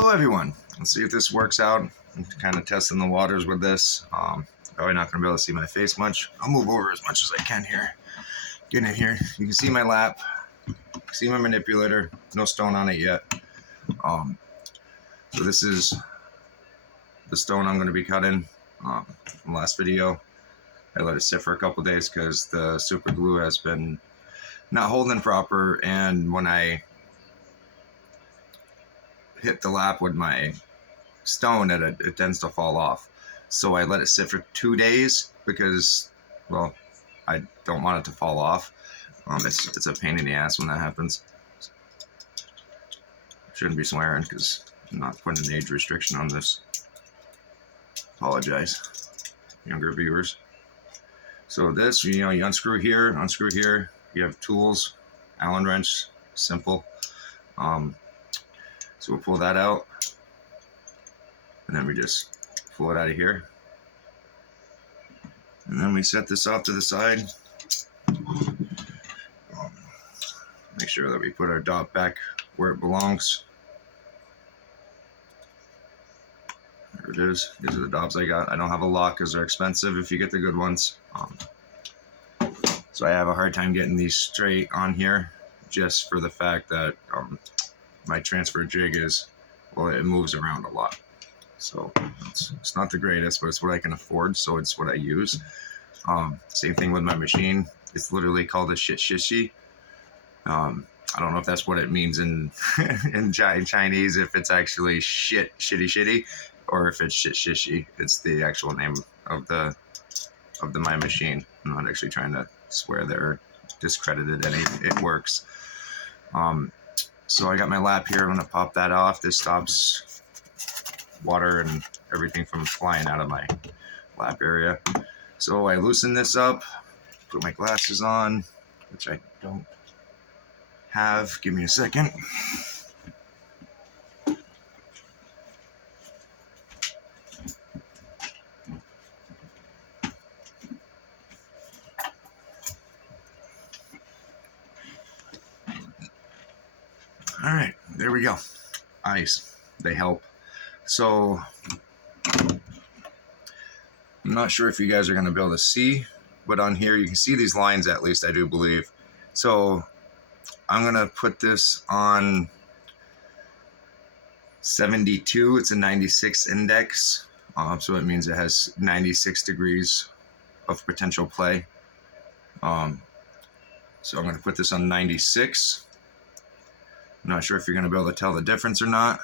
Hello everyone. Let's see if this works out. I'm kind of testing the waters with this. Probably not going to be able to see my face much. I'll move over as much as I can here. Get in here. You can see my lap. See my manipulator. No stone on it yet. So this is the stone I'm going to be cutting from the last video. I let it sit for a couple days because the super glue has been not holding proper, and when I hit the lap with my stone, it tends to fall off. So I let it sit for 2 days because, well, I don't want it to fall off. It's a pain in the ass when that happens. Shouldn't be swearing because I'm not putting an age restriction on this. Apologize, younger viewers. So this, you unscrew here, you have tools, Allen wrench, simple. So we'll pull that out, and then we just pull it out of here. And then we set this off to the side. Make sure that we put our dot back where it belongs. There it is. These are the dobs I got. I don't have a lock because they're expensive if you get the good ones. So I have a hard time getting these straight on here just for the fact that my transfer jig is, well, it moves around a lot. So it's not the greatest, but it's what I can afford, so it's what I use. Same thing with my machine. It's literally called a shishi. I don't know if that's what it means in in Chinese, if it's actually shitty, or if it's shishi. It's the actual name of my machine. I'm not actually trying to swear there or discredit it any. It works. So I got my lap here. I'm gonna pop that off. This stops water and everything from flying out of my lap area. So I loosen this up, put my glasses on, which I don't have. Give me a second. All right, there we go. Eyes, they help. So I'm not sure if you guys are going to be able to see, but on here you can see these lines, at least I do believe. So I'm going to put this on 72. It's a 96 index. So it means it has 96 degrees of potential play. So I'm going to put this on 96. I'm not sure if you're going to be able to tell the difference or not,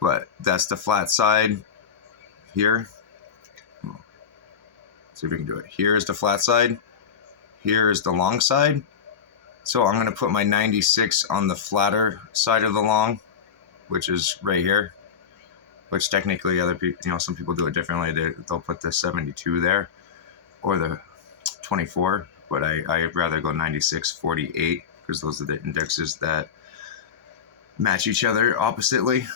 but that's the flat side here. See if we can do it. Here's the flat side. Here's the long side. So I'm going to put my 96 on the flatter side of the long, which is right here. Which technically other people, some people do it differently. They'll put the 72 there or the 24, but I'd rather go 96, 48 because those are the indexes that match each other oppositely.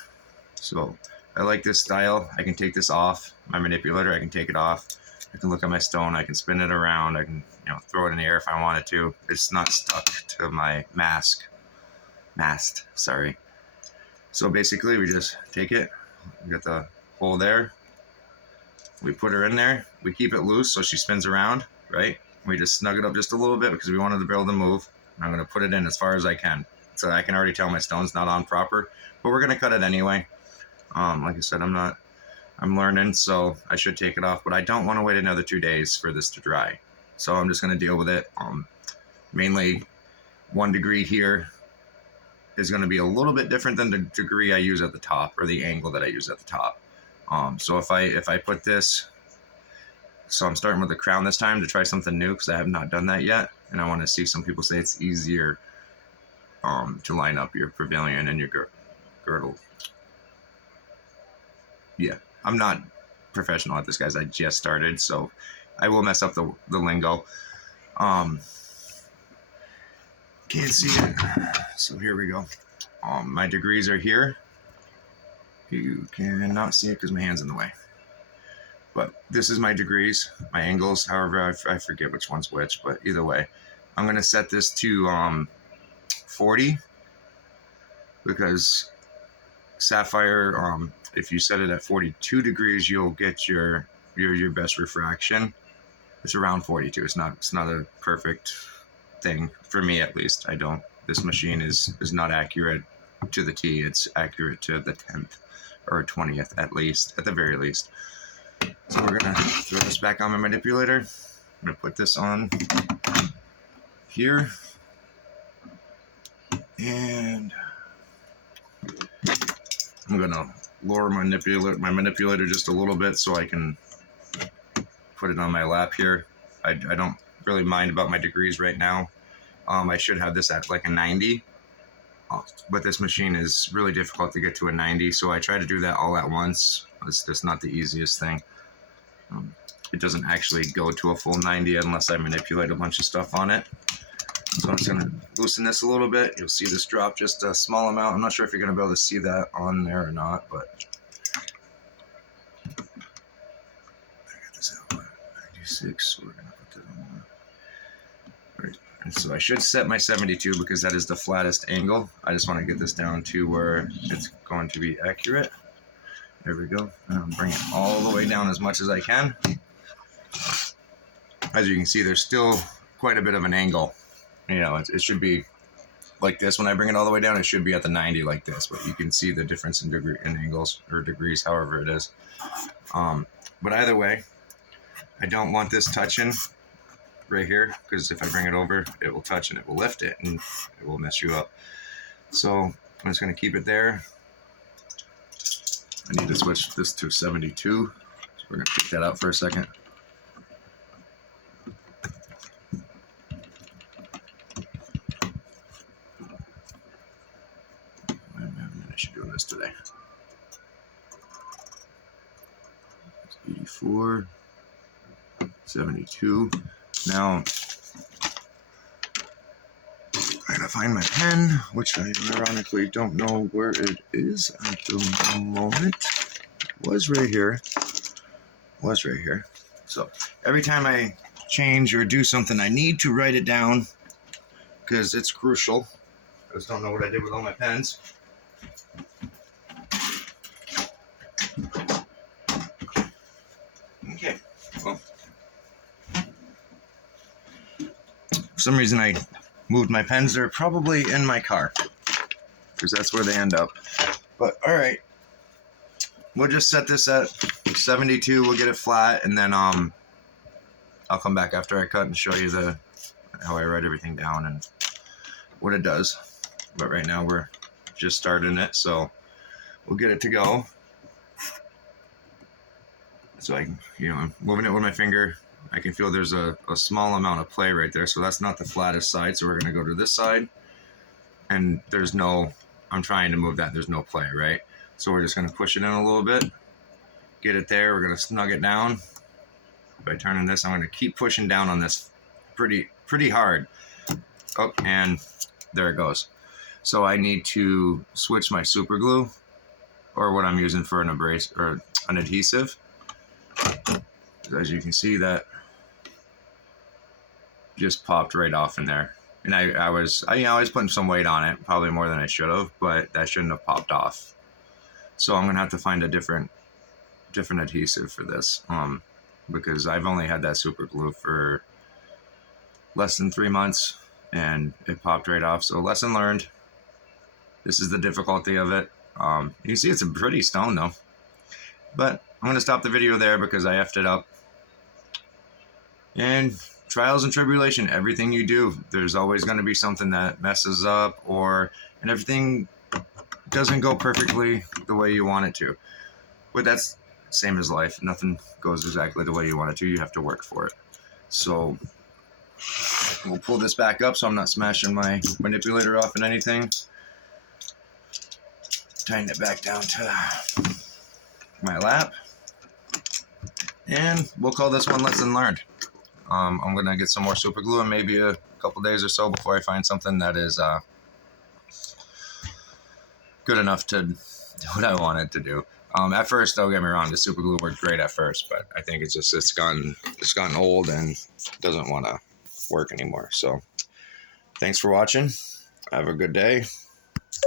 So I like this style. I can take this off my manipulator. I can take it off. I can look at my stone. I can spin it around. I can, throw it in the air if I wanted to. It's not stuck to my mast. Sorry. So basically, we just take it. We got the hole there. We put her in there. We keep it loose so she spins around, right? We just snug it up just a little bit because we wanted to be able to move. I'm going to put it in as far as I can. So I can already tell my stone's not on proper, but we're going to cut it anyway. Like I said, I'm learning, so I should take it off, but I don't want to wait another 2 days for this to dry. So I'm just going to deal with it. Mainly 1 degree here is going to be a little bit different than the degree I use at the top, or the angle that I use at the top. So if I put this, so I'm starting with the crown this time to try something new because I have not done that yet, and I want to see. Some people say it's easier to line up your pavilion and your girdle. Yeah, I'm not professional at this, guys. I just started, so I will mess up the lingo. Can't see it, so here we go. My degrees are here. You cannot see it because my hand's in the way. But this is my degrees, my angles. However, I forget which one's which, but either way, I'm going to set this to 40 because sapphire, if you set it at 42 degrees, you'll get your best refraction. It's around 42. It's not a perfect thing for me, at least. This machine is not accurate to the T. It's accurate to the 10th or 20th at least, at the very least. So we're gonna throw this back on my manipulator. I'm gonna put this on here, and I'm gonna lower my manipulator just a little bit so I can put it on my lap here. I don't really mind about my degrees right now. I should have this at like a 90, but this machine is really difficult to get to a 90, so I try to do that all at once. It's just not the easiest thing. It doesn't actually go to a full 90 unless I manipulate a bunch of stuff on it. So I'm just going to loosen this a little bit. You'll see this drop just a small amount. I'm not sure if you're going to be able to see that on there or not, but I got this out at 96, so we're going to put that on there. Right. And so I should set my 72 because that is the flattest angle. I just want to get this down to where it's going to be accurate. There we go. And bring it all the way down as much as I can. As you can see, there's still quite a bit of an angle. You know, it should be like this. When I bring it all the way down, it should be at the 90 like this, but you can see the difference in angles or degrees, however it is. But either way, I don't want this touching right here, because if I bring it over, it will touch and it will lift it and it will mess you up. So I'm just going to keep it there. I need to switch this to 72. So we're going to check that out for a second. Doing this today. 84, 72. Now I gotta find my pen, which I ironically don't know where it is at the moment. It was right here. So every time I change or do something, I need to write it down because it's crucial. I just don't know what I did with all my pens. Okay, well, for some reason I moved my pens. They're probably in my car because that's where they end up. But all right, we'll just set this at 72. We'll get it flat, and then I'll come back after I cut and show you how I write everything down and what it does. But right now we're just starting it, so we'll get it to go. So I'm moving it with my finger. I can feel there's a small amount of play right there. So that's not the flattest side. So we're going to go to this side. And I'm trying to move that. There's no play, right? So we're just going to push it in a little bit. Get it there. We're going to snug it down. By turning this, I'm going to keep pushing down on this pretty hard. Oh, and there it goes. So I need to switch my super glue, or what I'm using for an abrasive or an adhesive. As you can see, that just popped right off in there. And I was putting some weight on it, probably more than I should have, but that shouldn't have popped off. So I'm gonna have to find a different adhesive for this, because I've only had that super glue for less than 3 months and it popped right off. So lesson learned. This is the difficulty of it. You can see it's a pretty stone though, but I'm going to stop the video there because I effed it up. And trials and tribulation, everything you do, there's always going to be something that messes up, and everything doesn't go perfectly the way you want it to. But that's the same as life. Nothing goes exactly the way you want it to. You have to work for it. So we'll pull this back up so I'm not smashing my manipulator off in anything. Tighten it back down to my lap. And we'll call this one lesson learned. I'm going to get some more super glue in maybe a couple days or so before I find something that is good enough to do what I want it to do. At first, don't get me wrong, the super glue worked great at first, but I think it's gotten old and doesn't want to work anymore. So thanks for watching. Have a good day.